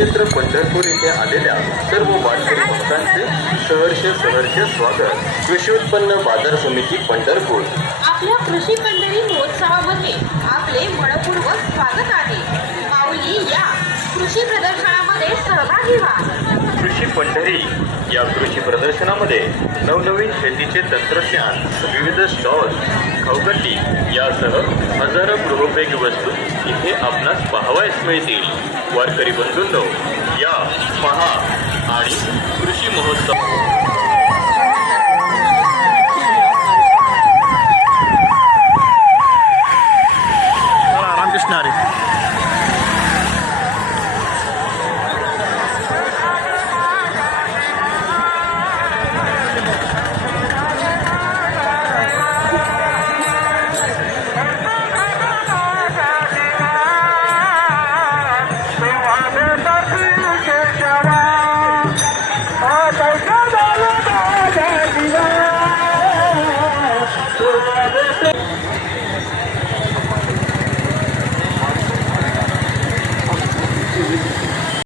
तीर्थक्षेत्र पंढरपूर येथे आलेल्या सर्व वारकरी भक्तांचे सहर्ष सहर्ष स्वागत. कृषी उत्पन्न बाजार समिती पंढरपूर. आपल्या कृषी मंडळी महोत्सवामध्ये आपले मनपूर्वक स्वागत आहे. माऊली या कृषी प्रदर्शनामध्ये सहभागी व्हा. कृषी पंढरी या कृषी प्रदर्शनामध्ये नवनवीन शेतीचे तंत्रज्ञान विविध स्टॉल खाऊगल्ली यासह हजारो गृहोपयोगी वस्तू इथे आपणास पाहावयास मिळतील. वारकरी बंधूंनो या पहा आणि